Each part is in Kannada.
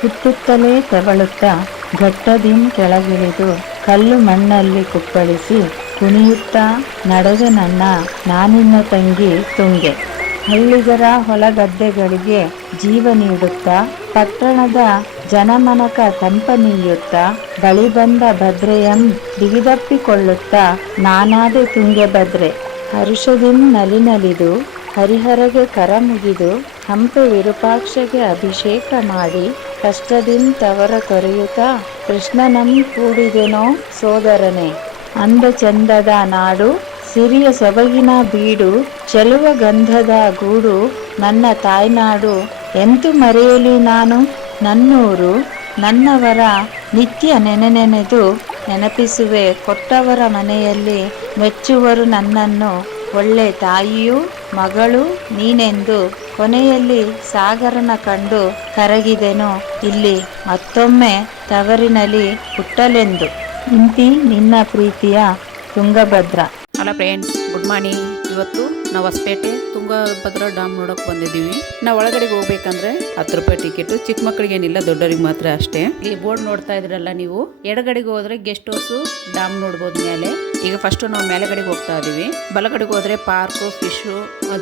ಹುತ್ತುತ್ತಲೇ ತೆವಳುತ್ತಾ ಘಟ್ಟದಿಂ ಕೆಳಗಿಳಿದು ಕಲ್ಲು ಮಣ್ಣಲ್ಲಿ ಕುಪ್ಪಳಿಸಿ ಕುಣಿಯುತ್ತಾ ನಡೆದೆ ನಾನಿನ್ನ ತಂಗಿ ತುಂಗೆ. ಹಳ್ಳಿಗರ ಹೊಲಗದ್ದೆಗಳಿಗೆ ಜೀವ ನೀಡುತ್ತಾ ಪಟ್ಟಣದ ಜನಮನಕ ತಂಪನೀಯುತ್ತಾ ಬಳಿ ಬಂದ ಭದ್ರೆಯಂ ಬಿಗಿದಪ್ಪಿಕೊಳ್ಳುತ್ತಾ ನಾನಾದೆ ತುಂಗೆ ಭದ್ರೆ. ಹರುಷದಿಂ ನಲಿನಲಿದು ಹರಿಹರಗೆ ಕರ ಮುಗಿದು ಹಂಪೆ ವಿರೂಪಾಕ್ಷಗೆ ಅಭಿಷೇಕ ಮಾಡಿ ಕಷ್ಟದಿಂ ತವರ ತೊರೆಯುತ್ತಾ ಕೃಷ್ಣನಂ ಕೂಡಿದೆನೋ ಸೋದರನೇ. ಅಂದ ಚಂದದ ನಾಡು ಸಿರಿಯ ಸೊಬಗಿನ ಬೀಡು ಚೆಲುವ ಗಂಧದ ಗೂಡು ನನ್ನ ತಾಯ್ನಾಡು ಎಂತು ಮರೆಯಲಿ ನಾನು ನನ್ನೂರು ನನ್ನವರ ನಿತ್ಯ ನೆನೆದು ನೆನಪಿಸುವೆ ಕೊಟ್ಟವರ ಮನೆಯಲ್ಲಿ ಮೆಚ್ಚುವರು ನನ್ನನ್ನು ಒಳ್ಳೆ ತಾಯಿಯೂ ಮಗಳು ನೀನೆಂದು ಕೊನೆಯಲ್ಲಿ ಸಾಗರನ ಕಂಡು ಕರಗಿದೆನು ಇಲ್ಲಿ ಮತ್ತೊಮ್ಮೆ ತವರಿನಲ್ಲಿ ಹುಟ್ಟಲೆಂದು. ಇಂತಿ ನಿನ್ನ ಪ್ರೀತಿಯ Tungabhadra. Hello friends, good morning. ಇವತ್ತು ನಾವು ಹೊಸಪೇಟೆ ತುಂಗಭದ್ರಾ ಡ್ಯಾಮ್ ನೋಡೋಕೆ ಬಂದಿದ್ದೀವಿ. ನಾವು ಒಳಗಡೆಗೆ ಹೋಗ್ಬೇಕಂದ್ರೆ 10 ರೂಪಾಯಿ ಟಿಕೆಟ್. ಚಿಕ್ಕ ಮಕ್ಕಳಿಗೆ ಏನಿಲ್ಲ, ದೊಡ್ಡವರಿಗೆ ಮಾತ್ರ ಅಷ್ಟೇ. ಈ ಬೋರ್ಡ್ ನೋಡ್ತಾ ಇದ್ರಲ್ಲ ನೀವು, ಎಡಗಡೆಗೆ ಹೋದ್ರೆ ಗೆಸ್ಟ್ ಹೌಸ್ ಡ್ಯಾಮ್ ನೋಡ್ಬೋದು ಮೇಲೆ. ಈಗ ಫಸ್ಟ್ ನಾವು ಮೇಲೆಗಡೆಗೆ ಹೋಗ್ತಾ ಇದೀವಿ. ಬಲಗಡೆಗೆ ಹೋದ್ರೆ ಪಾರ್ಕ್, ಫಿಶು,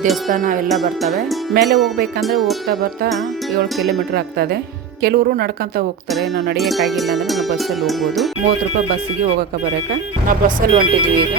ದೇವಸ್ಥಾನ ಅವೆಲ್ಲ ಬರ್ತವೆ. ಮೇಲೆ ಹೋಗ್ಬೇಕಂದ್ರೆ ಹೋಗ್ತಾ ಬರ್ತಾ 7 ಕಿಲೋಮೀಟರ್ ಆಗ್ತದೆ. ಕೆಲವರು ನಡ್ಕೊಂತ ಹೋಗ್ತಾರೆ. ನಾವು ನಡೆಯೋಕ್ಕಾಗಿಲ್ಲ ಅಂದ್ರೆ ನಾವು ಬಸ್ಸಲ್ಲಿ ಹೋಗ್ಬೋದು. 30 ರೂಪಾಯಿ ಬಸ್ಸಿಗೆ ಹೋಗೋಕೆ ಬರೋಕೆ. ನಾವು ಬಸ್ಸಲ್ಲಿ ಹೊಂಟಿದ್ದೀವಿ ಈಗ.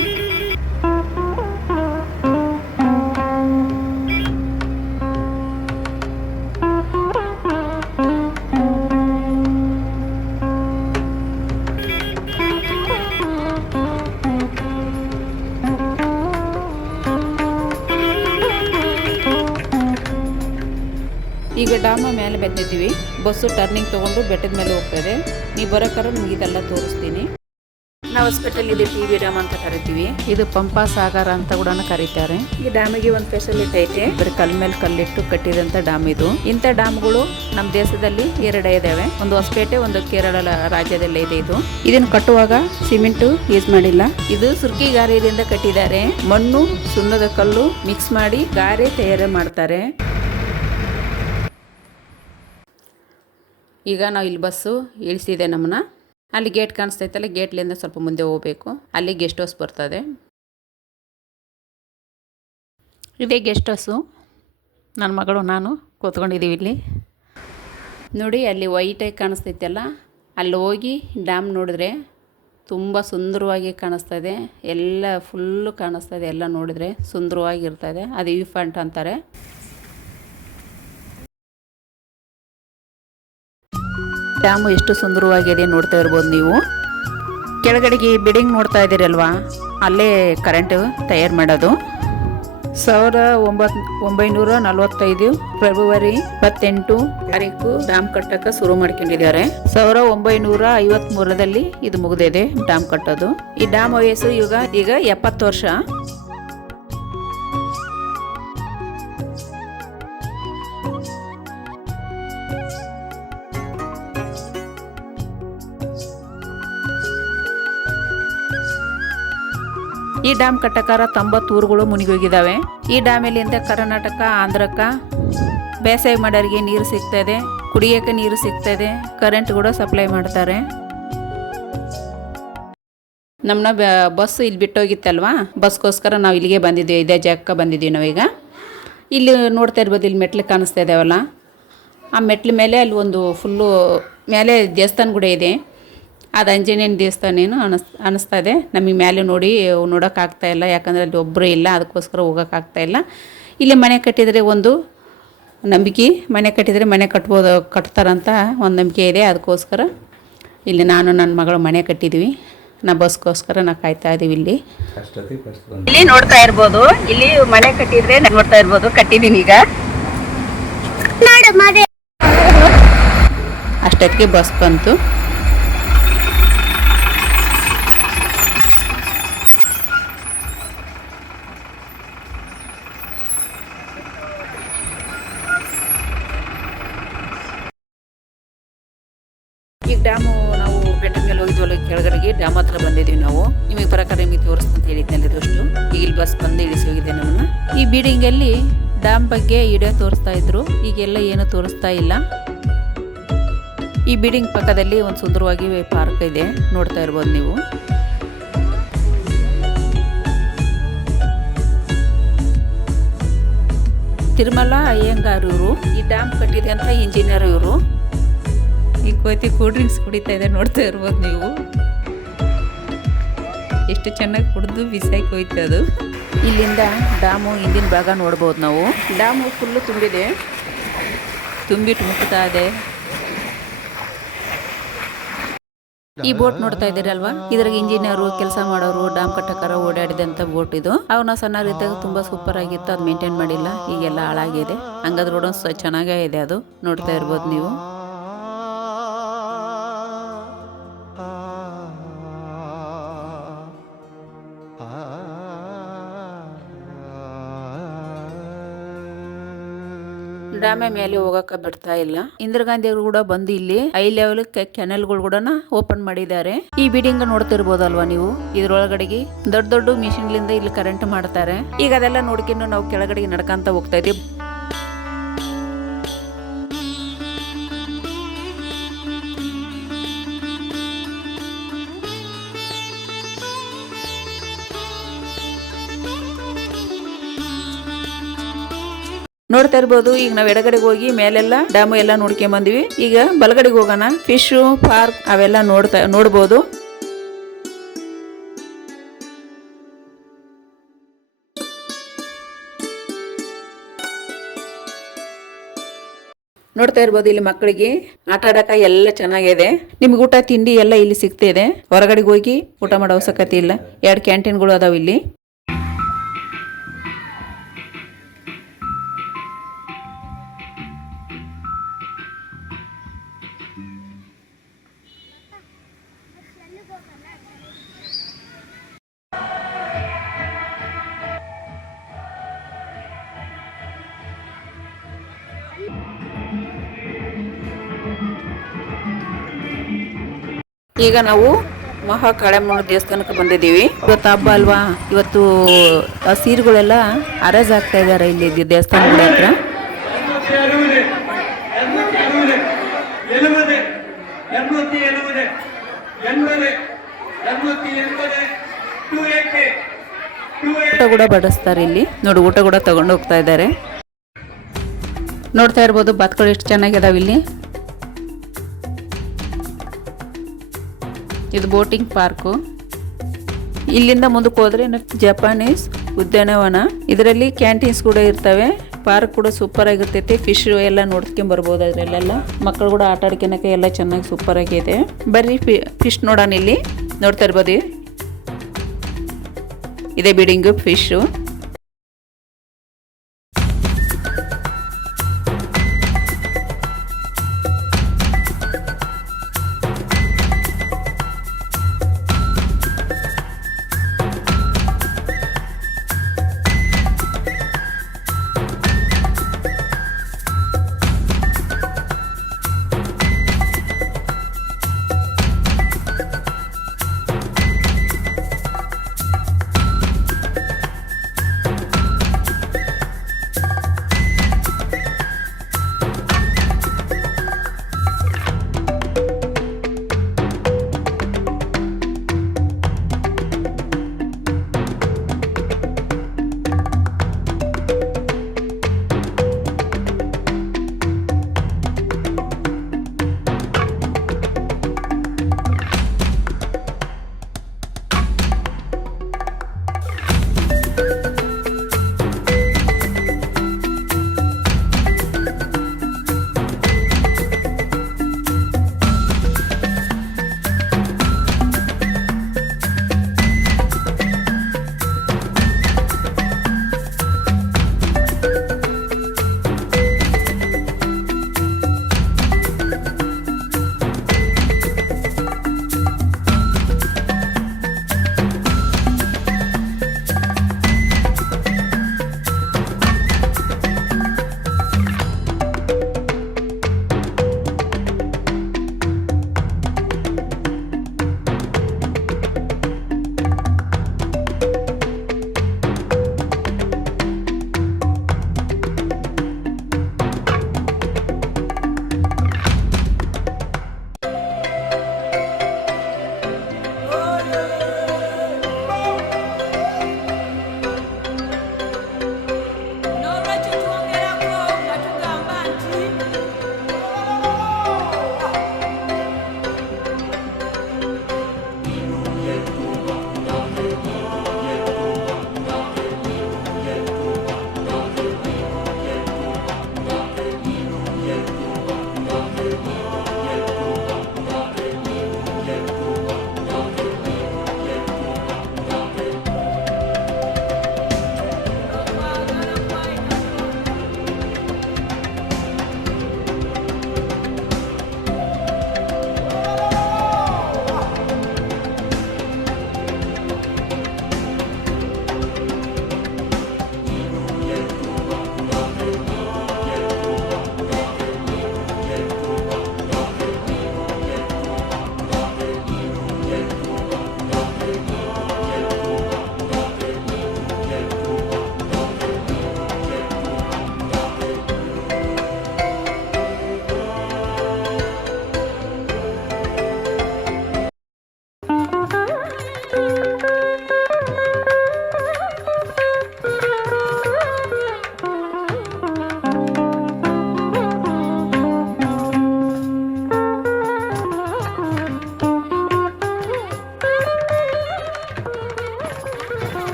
ಈಗ ಡ್ಯಾಮ್ ಮೇಲೆ ಬಂದಿದ್ದೀವಿ. ಬಸ್ಸು ಟರ್ನಿಂಗ್ ತೊಗೊಂಡು ಬೆಟ್ಟದ ಮೇಲೆ ಹೋಗ್ತದೆ. ನೀವು ಬರೋಕ್ಕಾದ್ರೆ ನಿಮ್ಗೆ ಇದೆಲ್ಲ ತೋರಿಸ್ತೀನಿ. ನಾವು ಹಾಸ್ಪಿಟಲ್ ಇದೆ ಟಿ ವಿ ಡ್ಯಾಮ್ ಅಂತ ಕರಿತೀವಿ. ಇದು ಪಂಪಾ ಸಾಗರ ಅಂತ ಕೂಡ ಕರೀತಾರೆ. ಈ ಡ್ಯಾಮಿಗೆ ಒಂದು ಫೆಸಿಲಿಟಿ ಐತೆ. ಬರೀ ಕಲ್ ಮೇಲೆ ಕಲ್ಲಿಟ್ಟು ಕಟ್ಟಿದಂತ ಡ್ಯಾಮ್ ಇದು. ಇಂಥ ಡ್ಯಾಮ್ಗಳು ನಮ್ಮ ದೇಶದಲ್ಲಿ 2 ಇದಾವೆ. ಒಂದು ಹೊಸಪೇಟೆ, ಒಂದು ಕೇರಳ ರಾಜ್ಯದಲ್ಲೇ ಇದೆ. ಇದನ್ನು ಕಟ್ಟುವಾಗ ಸಿಮೆಂಟು ಯೂಸ್ ಮಾಡಿಲ್ಲ. ಇದು ಸುರ್ಕಿ ಗಾರೆಯಿಂದ ಕಟ್ಟಿದ್ದಾರೆ. ಮಣ್ಣು, ಸುಣ್ಣದ ಕಲ್ಲು ಮಿಕ್ಸ್ ಮಾಡಿ ಗಾರೆ ತಯಾರು ಮಾಡ್ತಾರೆ. ಈಗ ನಾವು ಇಲ್ಲಿ ಬಸ್ಸು ಇಳಿಸಿದೆ ನಮ್ಮನ್ನ. ಅಲ್ಲಿ ಗೇಟ್ ಕಾಣಿಸ್ತೈತಲ್ಲ, ಗೇಟ್ಲಿಂದ ಸ್ವಲ್ಪ ಮುಂದೆ ಹೋಗಬೇಕು. ಅಲ್ಲಿ ಗೆಸ್ಟ್ ಹೌಸ್ ಬರ್ತದೆ. ಇದೇ ಗೆಸ್ಟ್ ಹೌಸು. ನನ್ನ ಮಗಳು ನಾನು ಕೂತ್ಕೊಂಡಿದ್ದೀವಿ ಇಲ್ಲಿ. ನೋಡಿ ಅಲ್ಲಿ ವೈಟಾಗಿ ಕಾಣಿಸ್ತೈತಲ್ಲ, ಅಲ್ಲಿ ಹೋಗಿ ಡ್ಯಾಮ್ ನೋಡಿದ್ರೆ ತುಂಬ ಸುಂದರವಾಗಿ ಕಾಣಿಸ್ತದೆ. ಎಲ್ಲ ಫುಲ್ಲು ಕಾಣಿಸ್ತದೆ. ಎಲ್ಲ ನೋಡಿದ್ರೆ ಸುಂದರವಾಗಿರ್ತದೆ. ಅದು ವ್ಯೂ ಪಾಯಿಂಟ್ ಅಂತಾರೆ. ಡ್ಯಾಮು ಎಷ್ಟು ಸುಂದರವಾಗಿದೆ ನೋಡ್ತಾ ಇರ್ಬೋದು ನೀವು. ಕೆಳಗಡೆಗೆ ಬಿಲ್ಡಿಂಗ್ ನೋಡ್ತಾ ಇದ್ದೀರಲ್ವಾ, ಅಲ್ಲೇ ಕರೆಂಟ್ ತಯಾರು ಮಾಡೋದು. 1945 ಫೆಬ್ರವರಿ 28 ತಾರೀಕು ಡ್ಯಾಮ್ ಕಟ್ಟಕ್ಕೆ ಶುರು ಮಾಡ್ಕೊಂಡಿದ್ದಾರೆ. 1953ರಲ್ಲಿ ಇದು ಮುಗಿದಿದೆ ಡ್ಯಾಮ್ ಕಟ್ಟೋದು. ಈ ಡ್ಯಾಮ್ ವಯಸ್ಸು ಈಗ 70 ವರ್ಷ. ಈ ಡ್ಯಾಮ್ ಕಟ್ಟಕಾರ 90 ಊರುಗಳು ಮುನಿಗೋಗಿದ್ದಾವೆ. ಈ ಡ್ಯಾಮಲ್ಲಿಂದ ಕರ್ನಾಟಕ, ಆಂಧ್ರಕ್ಕೆ ಬೇಸಾಯ ಮಾಡೋರಿಗೆ ನೀರು ಸಿಗ್ತದೆ, ಕುಡಿಯೋಕೆ ನೀರು ಸಿಗ್ತದೆ, ಕರೆಂಟ್ ಕೂಡ ಸಪ್ಲೈ ಮಾಡ್ತಾರೆ. ನಮ್ಮನ್ನ ಬಸ್ ಇಲ್ಲಿ ಬಿಟ್ಟೋಗಿತ್ತಲ್ವಾ, ಬಸ್ಗೋಸ್ಕರ ನಾವು ಇಲ್ಲಿಗೆ ಬಂದಿದ್ದೀವಿ. ಇದೇ ಜಾಗಕ್ಕೆ ಬಂದಿದ್ದೀವಿ ನಾವೀಗ. ಇಲ್ಲಿ ನೋಡ್ತಾ ಇರ್ಬೋದು, ಇಲ್ಲಿ ಮೆಟ್ಲು ಕಾಣಿಸ್ತಾ ಇದ್ದಾವಲ್ಲ, ಆ ಮೆಟ್ಲ ಮೇಲೆ ಅಲ್ಲಿ ಒಂದು ಫುಲ್ಲು ಮೇಲೆ ದೇವಸ್ಥಾನ ಕೂಡ ಇದೆ. ಅದು ಆಂಜನೇಯನ ದೇವಸ್ಥಾನ ಏನು ಅನ್ನಿಸ್ತಾ ಇದೆ. ನಮಗೆ ಮೇಲೆ ನೋಡೋಕ್ಕಾಗ್ತಾ ಇಲ್ಲ, ಯಾಕಂದರೆ ಅಲ್ಲಿ ಒಬ್ಬರು ಇಲ್ಲ, ಅದಕ್ಕೋಸ್ಕರ ಹೋಗೋಕ್ಕಾಗ್ತಾ ಇಲ್ಲ. ಇಲ್ಲಿ ಮನೆ ಕಟ್ಟಿದರೆ ಒಂದು ನಂಬಿಕೆ, ಮನೆ ಕಟ್ಟಿದರೆ ಮನೆ ಕಟ್ತಾರಂತ ಒಂದು ನಂಬಿಕೆ ಇದೆ. ಅದಕ್ಕೋಸ್ಕರ ಇಲ್ಲಿ ನಾನು ನನ್ನ ಮಗಳು ಮನೆ ಕಟ್ಟಿದ್ವಿ. ನಾವು ಬಸ್ಗೋಸ್ಕರ ನಾವು ಕಾಯ್ತಾ ಇದ್ದೀವಿ. ಇಲ್ಲಿ ನೋಡ್ತಾ ಇರ್ಬೋದು, ಇಲ್ಲಿ ಮನೆ ಕಟ್ಟಿದ್ರೆ ನೋಡ್ತಾ ಇರ್ಬೋದು, ಕಟ್ಟಿದ್ದೀನಿ ಈಗ. ಅಷ್ಟೊತ್ತಿಗೆ ಬಸ್ ಬಂತು. ಈಗ ಡ್ಯಾಮು ನಾವು ಬೆಟ್ಟದ ಮೇಲೆ ಹೋಗಿದ್ವಲ್ಲ, ಕೆಳಗಡೆಗೆ ಡ್ಯಾಮ್ ಹತ್ರ ಬಂದಿದ್ದೀವಿ ನಾವು. ನಿಮಗೆ ಪ್ರಕಾರ ನಿಮಗೆ ತೋರಿಸ್ತಂತ ಹೇಳಿದ್ನಲ್ಲ ದೋಷ್ಟು. ಈಗ ಇಲ್ಲಿ ಬಸ್ ಬಂದು ಇಳಿಸಿ ಹೋಗಿದೆ ನಮ್ಮನ್ನ. ಈ ಬಿಲ್ಡಿಂಗಲ್ಲಿ ಡ್ಯಾಮ್ ಬಗ್ಗೆ ವಿಡಿಯೋ ತೋರಿಸ್ತಾ ಇದ್ರು. ಈಗೆಲ್ಲ ಏನು ತೋರಿಸ್ತಾ ಇಲ್ಲ. ಈ ಬಿಲ್ಡಿಂಗ್ ಪಕ್ಕದಲ್ಲಿ ಒಂದು ಸುಂದರವಾಗಿ ಪಾರ್ಕ್ ಇದೆ, ನೋಡ್ತಾ ಇರ್ಬೋದು ನೀವು. ತಿರುಮಲ ಅಯ್ಯಂಗಾರ್ ಇವರು, ಈ ಡ್ಯಾಮ್ ಕಟ್ಟಿದೆ ಅಂತ ಇಂಜಿನಿಯರ್ ಇವರು. ಈ ಕೋತಿ ಕೂಲ್ ಡ್ರಿಂಕ್ಸ್ ಕುಡಿತಾ ಇದೆ, ನೋಡ್ತಾ ಇರ್ಬೋದು ನೀವು. ಎಷ್ಟು ಚೆನ್ನಾಗಿ ಕುಡಿದು ಬಿಸಾಕಿ ಹೋಯ್ತು ಅದು. ಇಲ್ಲಿಂದ ಡ್ಯಾಮು ಹಿಂದಿನ ಭಾಗ ನೋಡ್ಬೋದು ನಾವು. ಡ್ಯಾಮು ಫುಲ್ಲು ತುಂಬಿದೆ, ತುಂಬಿಟ್ಟು ಮುಟ್ತಾ ಇದೆ. ಈ ಬೋಟ್ ನೋಡ್ತಾ ಇದ್ದೀರಲ್ವಾ, ಇದ್ರಾಗ ಇಂಜಿನಿಯರು ಕೆಲಸ ಮಾಡೋರು ಡ್ಯಾಮ್ ಕಟ್ಟಕರ ಓಡಾಡಿದಂತ ಬೋಟ್ ಇದು. ಅವನ ಸಣ್ಣರಿದ್ದಾಗ ತುಂಬಾ ಸೂಪರ್ ಆಗಿತ್ತು, ಅದು ಮೇಂಟೈನ್ ಮಾಡಿಲ್ಲ, ಈಗೆಲ್ಲ ಹಾಳಾಗಿದೆ. ಹಂಗಾದ್ರೆ ರೋಡ್ ಚೆನ್ನಾಗೇ ಇದೆ, ಅದು ನೋಡ್ತಾ ಇರ್ಬೋದು ನೀವು. ಡ್ಯಾಮೆ ಮೇಲೆ ಹೋಗಕ್ಕೆ ಬಿಡ್ತಾ ಇಲ್ಲ. ಇಂದಿರಾ ಗಾಂಧಿ ಅವರು ಕೂಡ ಬಂದು ಇಲ್ಲಿ ಹೈ ಲೆವೆಲ್ ಕೆನಲ್ಗಳು ಕೂಡ ಓಪನ್ ಮಾಡಿದ್ದಾರೆ. ಈ ಬಿಲ್ಡಿಂಗ್ ನೋಡ್ತಿರ್ಬೋದಲ್ವಾ ನೀವು, ಇದ್ರೊಳಗಡೆಗೆ ದೊಡ್ಡ ದೊಡ್ಡ ಮಿಷಿನ್ಲಿಂದ ಇಲ್ಲಿ ಕರೆಂಟ್ ಮಾಡ್ತಾರೆ. ಈಗ ಅದೆಲ್ಲ ನೋಡ್ಕೊಂಡು ನಾವು ಕೆಳಗಡೆಗೆ ನಡ್ಕಂತ ಹೋಗ್ತಾ ಇದೀವಿ. ನೋಡ್ತಾ ಇರ್ಬೋದು. ಈಗ ನಾವ್ ಎಡಗಡೆಗೆ ಹೋಗಿ ಮೇಲೆಲ್ಲ ಡ್ಯಾಮ್ ಎಲ್ಲ ನೋಡ್ಕೊಂಡ್ ಬಂದಿವಿ. ಈಗ ಬಲಗಡೆಗೆ ಹೋಗೋಣ, ಫಿಶ್ ಪಾರ್ಕ್ ಅವೆಲ್ಲ ನೋಡ್ಬೋದು. ನೋಡ್ತಾ ಇರ್ಬೋದು, ಇಲ್ಲಿ ಮಕ್ಕಳಿಗೆ ಆಟ ಆಡಕ ಎಲ್ಲ ಚೆನ್ನಾಗಿದೆ. ನಿಮ್ಗೆ ಊಟ ತಿಂಡಿ ಎಲ್ಲ ಇಲ್ಲಿ ಸಿಗ್ತಿದೆ, ಹೊರಗಡೆಗೆ ಹೋಗಿ ಊಟ ಮಾಡೋ ಅವಶ್ಯಕತೆ ಇಲ್ಲ. 2 ಕ್ಯಾಂಟೀನ್ಗಳು ಅದಾವ ಇಲ್ಲಿ. ಈಗ ನಾವು ಮಹಾಕಾಳಮ್ಮನ ದೇವಸ್ಥಾನಕ್ಕೆ ಬಂದಿದ್ದೀವಿ. ಇವತ್ತು ಹಬ್ಬ ಅಲ್ವಾ, ಇವತ್ತು ಆ ಸೀರೆಗಳೆಲ್ಲ ಅರೇಂಜ್ ಆಗ್ತಾ ಇದ್ದಾರೆ ಇಲ್ಲಿ ದೇವಸ್ಥಾನಗಳ ಹತ್ರ. ಊಟ ಕೂಡ ಬಡಿಸ್ತಾರೆ ಇಲ್ಲಿ ನೋಡಿ, ಊಟ ಕೂಡ ತಗೊಂಡು ಹೋಗ್ತಾ ಇದ್ದಾರೆ. ನೋಡ್ತಾ ಇರ್ಬೋದು ಬಾತ್ಗಳು ಎಷ್ಟು ಚೆನ್ನಾಗಿದಾವೆ ಇಲ್ಲಿ. ಇದು ಬೋಟಿಂಗ್ ಪಾರ್ಕು. ಇಲ್ಲಿಂದ ಮುಂದಕ್ಕೆ ಹೋದ್ರೆ ಜಪಾನೀಸ್ ಉದ್ಯಾನವನ. ಇದರಲ್ಲಿ ಕ್ಯಾಂಟೀನ್ಸ್ ಕೂಡ ಇರ್ತವೆ. ಪಾರ್ಕ್ ಕೂಡ ಸೂಪರ್ ಆಗಿರ್ತೈತಿ. ಫಿಶ್ ಎಲ್ಲ ನೋಡ್ಕೊಂಡ್ ಬರ್ಬೋದು. ಅದ್ರಲ್ಲೆಲ್ಲ ಮಕ್ಕಳು ಕೂಡ ಆಟ ಆಡ್ಕೊಳಕ್ಕೆ ಎಲ್ಲ ಚೆನ್ನಾಗಿ ಸೂಪರ್ ಆಗಿದೆ. ಬರ್ರಿ ಫಿಶ್ ನೋಡೋಣ. ಇಲ್ಲಿ ನೋಡ್ತಾ ಇರ್ಬೋದು, ಇದೇ ಬಿಲ್ಡಿಂಗು ಫಿಶು.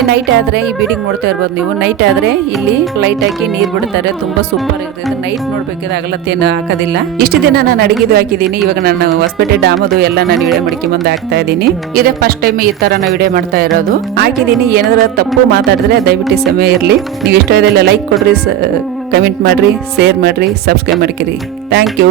ಇಲ್ಲಿ ನೈಟ್ ಆದ್ರೆ ಈ ಬಿಲ್ಡಿಂಗ್ ನೋಡ್ತಾ ಇರ್ಬೋದು ನೀವು. ನೈಟ್ ಆದ್ರೆ ಇಲ್ಲಿ ಲೈಟ್ ಹಾಕಿ ನೀರ್ ಬಿಡ್ತಾರೆ, ತುಂಬಾ ಸೂಪರ್ ಇರುತ್ತೆ. ನೈಟ್ ನೋಡ್ಬೇಕಿದ್ರೆ ಆಗಲತ್ತೇನು ಹಾಕೋದಿಲ್ಲ. ಇಷ್ಟು ದಿನ ನಾನು ಅಡಿಗೆದು ಹಾಕಿದ್ದೀನಿ, ಇವಾಗ ನಾನು ಹೊಸಪೇಟೆ ಡ್ಯಾಮದು ಎಲ್ಲ ನಾನು ವಿಡಿಯೋ ಮಾಡ್ಕೊಂಬಂದು ಹಾಕ್ತಾ ಇದ್ದೀನಿ. ಇದೇ ಫಸ್ಟ್ ಟೈಮ್ ಈ ತರ ನಾನು ವಿಡಿಯೋ ಮಾಡ್ತಾ ಇರೋದು. ಹಾಕಿದ್ದೀನಿ, ಏನಾದ್ರೂ ತಪ್ಪು ಮಾತಾಡಿದ್ರೆ ದಯವಿಟ್ಟು ಸಮಯ ಇರಲಿ. ನೀವು ಇಷ್ಟ ಇದೆಲ್ಲ ಲೈಕ್ ಕೊಡ್ರಿ, ಕಮೆಂಟ್ ಮಾಡ್ರಿ, ಶೇರ್ ಮಾಡ್ರಿ, ಸಬ್ಸ್ಕ್ರೈಬ್ ಮಾಡ್ಕಿರಿ. Thank you.